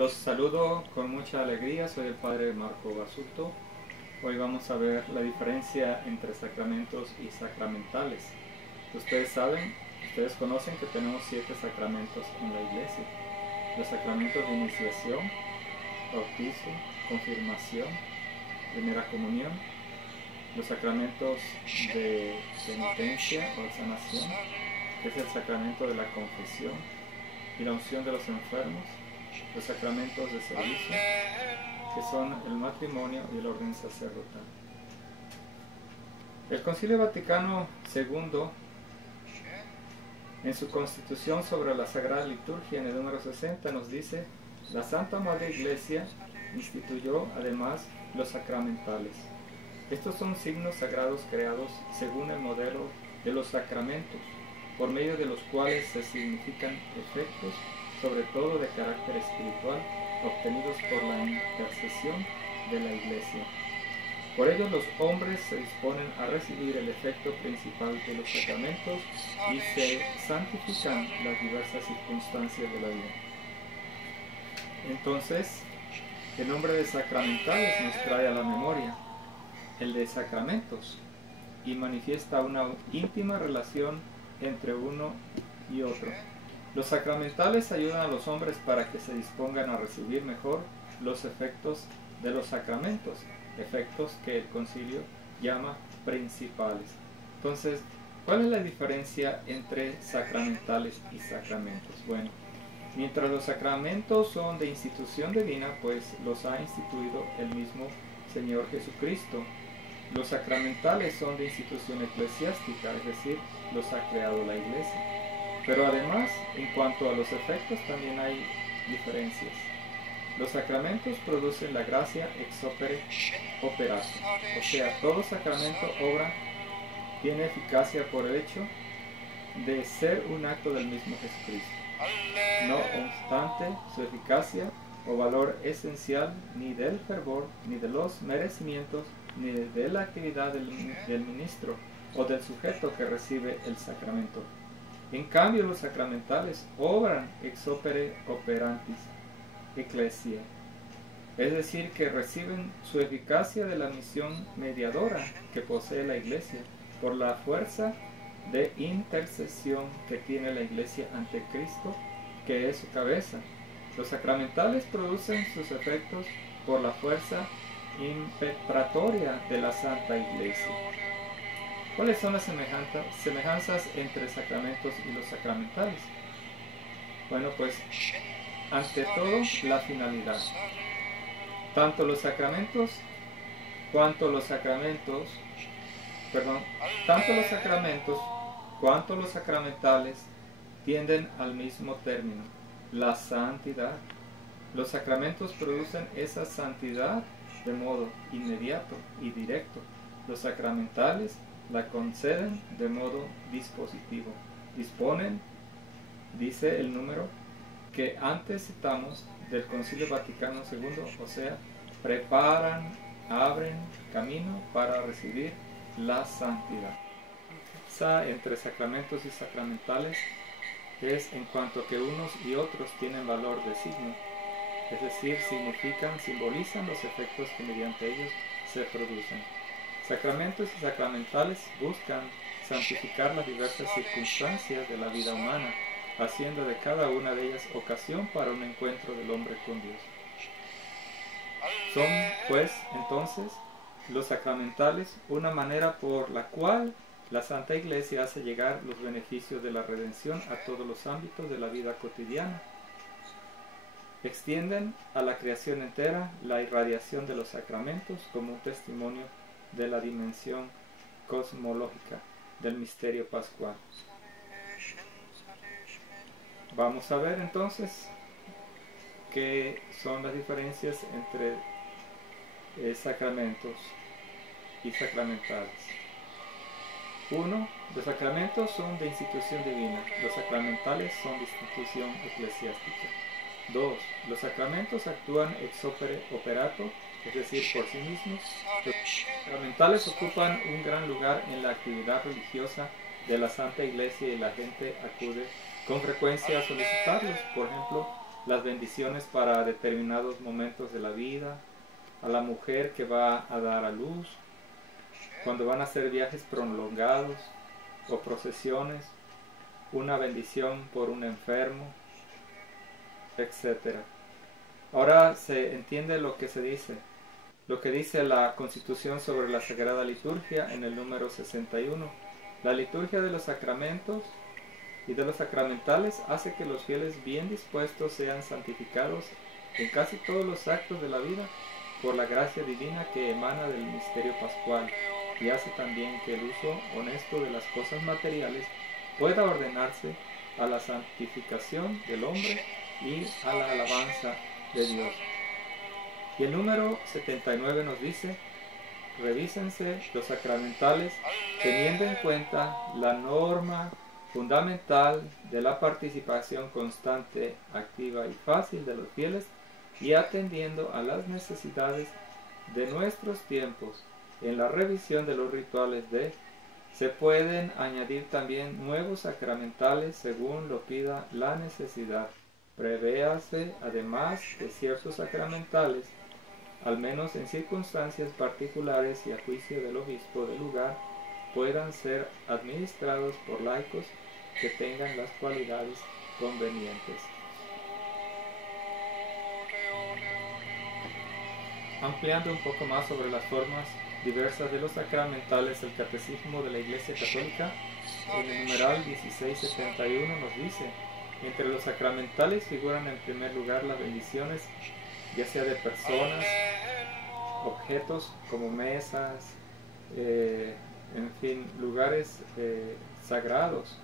Los saludo con mucha alegría, soy el Padre Marco Basulto. Hoy vamos a ver la diferencia entre sacramentos y sacramentales. Ustedes saben, ustedes conocen que tenemos 7 sacramentos en la iglesia. Los sacramentos de iniciación, bautizo, confirmación, primera comunión, los sacramentos de penitencia o sanación, que es el sacramento de la confesión y la unción de los enfermos, los sacramentos de servicio, que son el matrimonio y el orden sacerdotal. El Concilio Vaticano II, en su Constitución sobre la Sagrada Liturgia, en el número 60, nos dice: la Santa Madre Iglesia instituyó además los sacramentales. Estos son signos sagrados creados según el modelo de los sacramentos, por medio de los cuales se significan efectos, sobre todo de carácter espiritual, obtenidos por la intercesión de la Iglesia. Por ello los hombres se disponen a recibir el efecto principal de los sacramentos y se santifican las diversas circunstancias de la vida. Entonces, el nombre de sacramentales nos trae a la memoria el de sacramentos y manifiesta una íntima relación entre uno y otro. Los sacramentales ayudan a los hombres para que se dispongan a recibir mejor los efectos de los sacramentos, efectos que el concilio llama principales. Entonces, ¿cuál es la diferencia entre sacramentales y sacramentos? Bueno, mientras los sacramentos son de institución divina, pues los ha instituido el mismo Señor Jesucristo. Los sacramentales son de institución eclesiástica, es decir, los ha creado la Iglesia. Pero además, en cuanto a los efectos, también hay diferencias. Los sacramentos producen la gracia ex opere operato, o sea, todo sacramento obra tiene eficacia por el hecho de ser un acto del mismo Jesucristo. No obstante, su eficacia o valor esencial ni del fervor, ni de los merecimientos, ni de la actividad del ministro o del sujeto que recibe el sacramento. En cambio, los sacramentales obran ex opere operantis ecclesiae, es decir, que reciben su eficacia de la misión mediadora que posee la Iglesia por la fuerza de intercesión que tiene la Iglesia ante Cristo, que es su cabeza. Los sacramentales producen sus efectos por la fuerza impetratoria de la Santa Iglesia. ¿Cuáles son las semejanzas entre sacramentos y los sacramentales? Bueno, pues, ante todo, la finalidad. Tanto los sacramentos cuanto los sacramentales tienden al mismo término, la santidad. Los sacramentos producen esa santidad de modo inmediato y directo. Los sacramentales la conceden de modo dispositivo. Disponen, dice el número que antes citamos del Concilio Vaticano II, o sea, preparan, abren camino para recibir la santidad. Entre sacramentos y sacramentales es en cuanto que unos y otros tienen valor de signo, es decir, simbolizan los efectos que mediante ellos se producen. Sacramentos y sacramentales buscan santificar las diversas circunstancias de la vida humana, haciendo de cada una de ellas ocasión para un encuentro del hombre con Dios. Son, pues, entonces, los sacramentales una manera por la cual la Santa Iglesia hace llegar los beneficios de la redención a todos los ámbitos de la vida cotidiana. Extienden a la creación entera la irradiación de los sacramentos como un testimonio de la dimensión cosmológica del misterio pascual. Vamos a ver entonces qué son las diferencias entre sacramentos y sacramentales. 1. Los sacramentos son de institución divina, los sacramentales son de institución eclesiástica. 2. Los sacramentos actúan ex opere operato, es decir, por sí mismos. Los sacramentales ocupan un gran lugar en la actividad religiosa de la Santa Iglesia y la gente acude con frecuencia a solicitarlos. Por ejemplo, las bendiciones para determinados momentos de la vida, a la mujer que va a dar a luz, cuando van a hacer viajes prolongados o procesiones, una bendición por un enfermo, etc. Ahora se entiende lo que se dice, lo que dice la Constitución sobre la Sagrada Liturgia en el número 61. La liturgia de los sacramentos y de los sacramentales hace que los fieles bien dispuestos sean santificados en casi todos los actos de la vida por la gracia divina que emana del misterio pascual, y hace también que el uso honesto de las cosas materiales pueda ordenarse a la santificación del hombre y a la alabanza de Dios. Y el número 79 nos dice: revísense los sacramentales teniendo en cuenta la norma fundamental de la participación constante, activa y fácil de los fieles, y atendiendo a las necesidades de nuestros tiempos. En la revisión de los rituales se pueden añadir también nuevos sacramentales según lo pida la necesidad. Prevéase además que ciertos sacramentales, al menos en circunstancias particulares y a juicio del obispo del lugar, puedan ser administrados por laicos que tengan las cualidades convenientes. Ampliando un poco más sobre las formas diversas de los sacramentales, el Catecismo de la Iglesia Católica, en el numeral 1671 nos dice: entre los sacramentales figuran en primer lugar las bendiciones, ya sea de personas, objetos como mesas, en fin, lugares sagrados.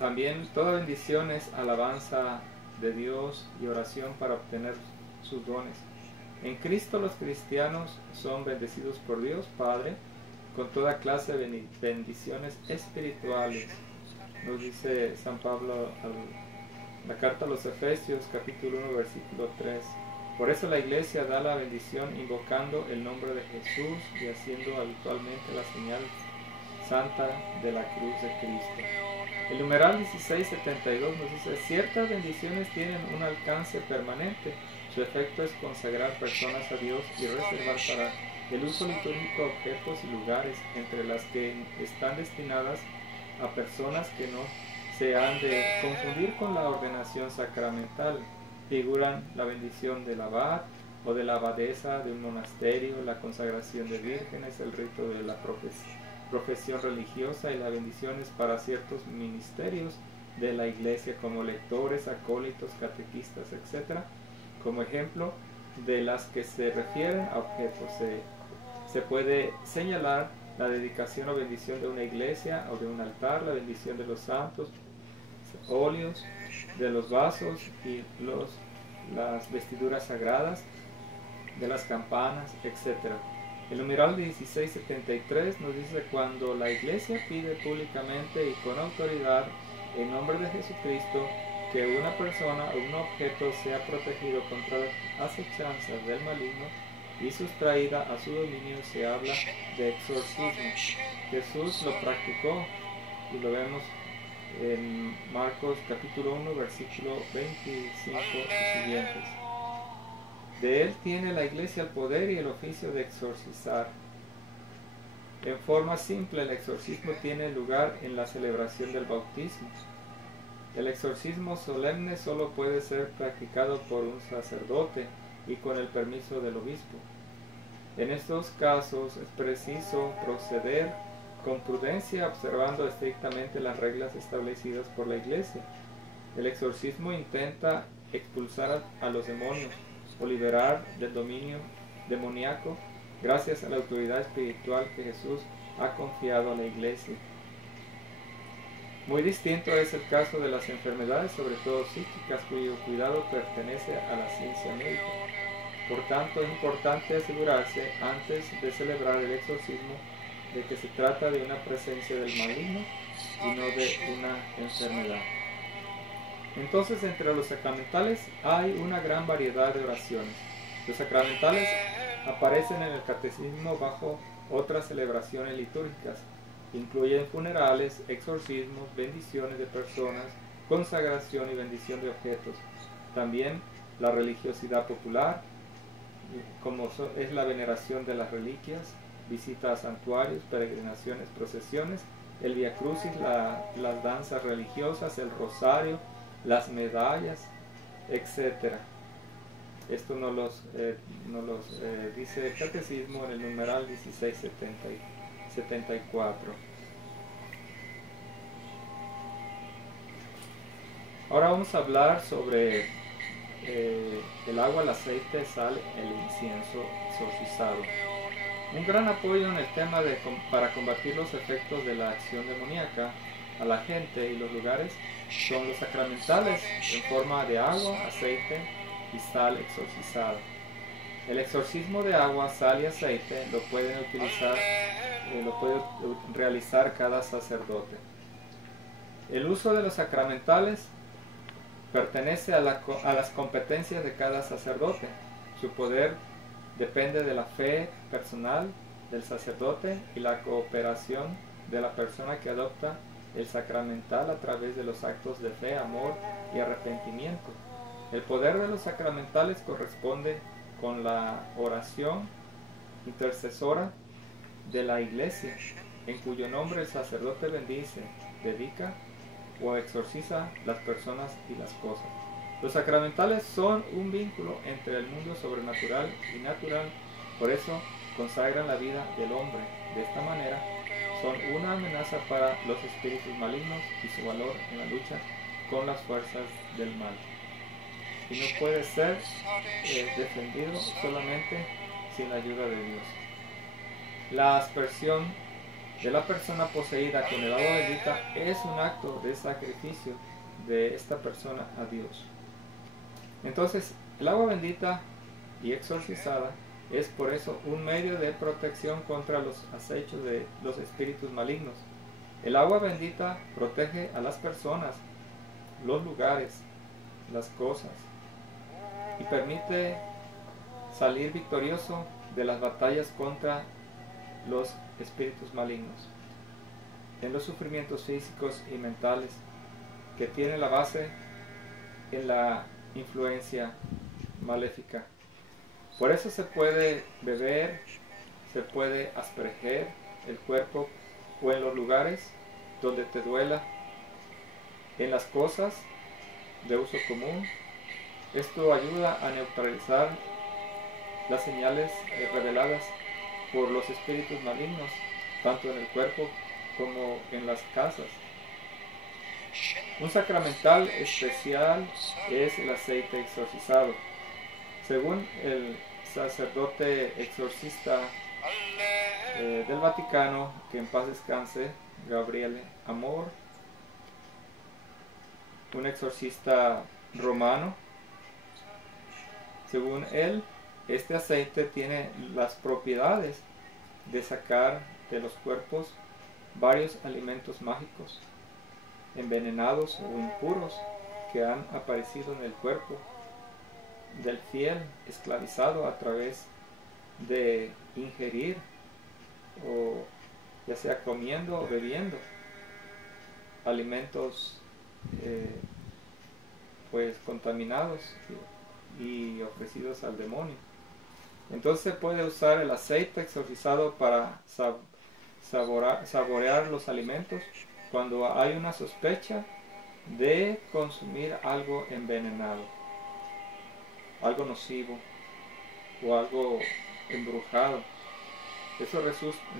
También toda bendición es alabanza de Dios y oración para obtener sus dones. En Cristo los cristianos son bendecidos por Dios Padre con toda clase de bendiciones espirituales. Nos dice San Pablo en la carta a los Efesios, capítulo 1, versículo 3. Por eso la Iglesia da la bendición invocando el nombre de Jesús y haciendo habitualmente la señal santa de la cruz de Cristo. El numeral 1672 nos dice: ciertas bendiciones tienen un alcance permanente. Su efecto es consagrar personas a Dios y reservar para el uso litúrgico objetos y lugares, entre las que están destinadas a personas que no se han de confundir con la ordenación sacramental. Figuran la bendición del abad o de la abadesa de un monasterio, la consagración de vírgenes, el rito de la profesión religiosa y las bendiciones para ciertos ministerios de la Iglesia como lectores, acólitos, catequistas, etc. Como ejemplo de las que se refieren a objetos, se puede señalar la dedicación o bendición de una iglesia o de un altar, la bendición de los santos, óleos, de los vasos y las vestiduras sagradas, de las campanas, etc. El numeral 1673 nos dice: cuando la Iglesia pide públicamente y con autoridad en nombre de Jesucristo que una persona o un objeto sea protegido contra las acechanzas del maligno y sustraída a su dominio, se habla de exorcismo. Jesús lo practicó y lo vemos en Marcos capítulo 1, versículo 25 y siguientes. De él tiene la Iglesia el poder y el oficio de exorcizar. En forma simple, el exorcismo tiene lugar en la celebración del bautismo. El exorcismo solemne solo puede ser practicado por un sacerdote y con el permiso del obispo. En estos casos es preciso proceder con prudencia, observando estrictamente las reglas establecidas por la Iglesia. El exorcismo intenta expulsar a los demonios o liberar del dominio demoníaco gracias a la autoridad espiritual que Jesús ha confiado a la Iglesia. Muy distinto es el caso de las enfermedades, sobre todo psíquicas, cuyo cuidado pertenece a la ciencia médica. Por tanto, es importante asegurarse, antes de celebrar el exorcismo, de que se trata de una presencia del maligno y no de una enfermedad. Entonces, entre los sacramentales hay una gran variedad de oraciones. Los sacramentales aparecen en el catecismo bajo otras celebraciones litúrgicas. Incluyen funerales, exorcismos, bendiciones de personas, consagración y bendición de objetos. También la religiosidad popular, como es la veneración de las reliquias, visita a santuarios, peregrinaciones, procesiones, el Vía Crucis, las danzas religiosas, el rosario, las medallas, etc. Esto nos los dice el Catecismo en el numeral 1674. Ahora vamos a hablar sobre el agua, el aceite, sal, el incienso exorcizado. Un gran apoyo en el tema para combatir los efectos de la acción demoníaca a la gente y los lugares son los sacramentales en forma de agua, aceite y sal exorcizada. El exorcismo de agua, sal y aceite lo puede realizar cada sacerdote. El uso de los sacramentales pertenece a las competencias de cada sacerdote. Su poder depende de la fe personal del sacerdote y la cooperación de la persona que adopta el sacramental a través de los actos de fe, amor y arrepentimiento. El poder de los sacramentales corresponde con la oración intercesora de la Iglesia, en cuyo nombre el sacerdote bendice, dedica o exorciza las personas y las cosas. Los sacramentales son un vínculo entre el mundo sobrenatural y natural, por eso consagran la vida del hombre. De esta manera, son una amenaza para los espíritus malignos y su valor en la lucha con las fuerzas del mal. Y no puede ser defendido solamente sin la ayuda de Dios. La aspersión de la persona poseída con el agua bendita es un acto de sacrificio de esta persona a Dios. Entonces, el agua bendita y exorcizada es por eso un medio de protección contra los acechos de los espíritus malignos. El agua bendita protege a las personas, los lugares, las cosas y permite salir victorioso de las batallas contra los espíritus malignos, en los sufrimientos físicos y mentales que tienen la base en la influencia maléfica. Por eso se puede beber, se puede asperger el cuerpo o en los lugares donde te duela, en las cosas de uso común. Esto ayuda a neutralizar las señales reveladas por los espíritus malignos, tanto en el cuerpo como en las casas. Un sacramental especial es el aceite exorcizado. Según el sacerdote exorcista del Vaticano, que en paz descanse, Gabriele Amor, un exorcista romano, según él, este aceite tiene las propiedades de sacar de los cuerpos varios alimentos mágicos, envenenados o impuros que han aparecido en el cuerpo del fiel esclavizado a través de ingerir, o ya sea comiendo o bebiendo alimentos pues contaminados y ofrecidos al demonio. Entonces se puede usar el aceite exorcizado para saborear los alimentos cuando hay una sospecha de consumir algo envenenado, algo nocivo o algo embrujado. Eso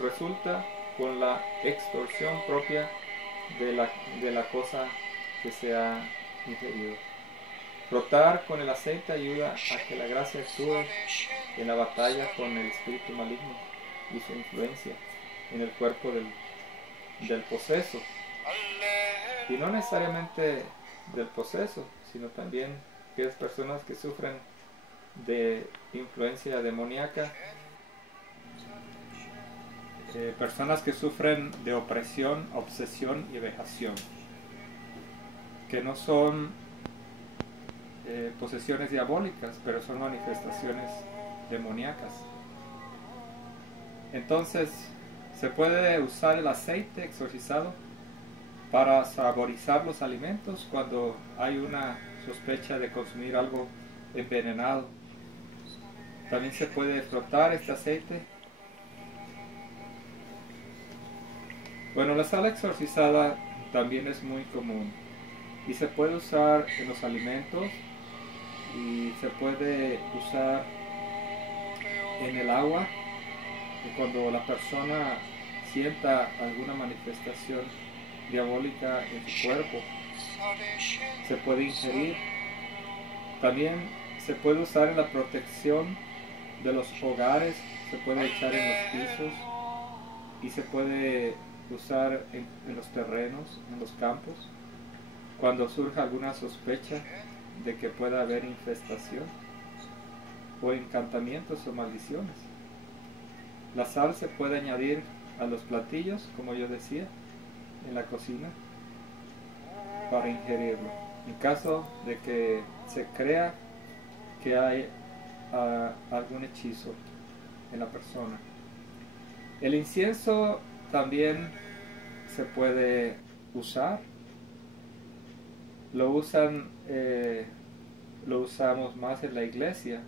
resulta con la extorsión propia de la cosa que se ha ingerido. Frotar con el aceite ayuda a que la gracia actúe en la batalla con el espíritu maligno y su influencia en el cuerpo del poseso. Y no necesariamente del poseso, sino también aquellas personas que sufren de influencia demoníaca, personas que sufren de opresión, obsesión y vejación, que no son posesiones diabólicas, pero son manifestaciones demoníacas. Entonces, se puede usar el aceite exorcizado para saborizar los alimentos cuando hay una sospecha de consumir algo envenenado. También se puede frotar este aceite. Bueno, la sal exorcizada también es muy común y se puede usar en los alimentos y se puede usar en el agua. Y cuando la persona sienta alguna manifestación diabólica en su cuerpo, se puede ingerir. También se puede usar en la protección de los hogares, se puede echar en los pisos y se puede usar en los terrenos, en los campos, cuando surja alguna sospecha de que pueda haber infestación o encantamientos o maldiciones. La sal se puede añadir a los platillos, como yo decía, en la cocina, para ingerirlo. En caso de que se crea que hay algún hechizo en la persona. El incienso también se puede usar. Lo usamos más en la iglesia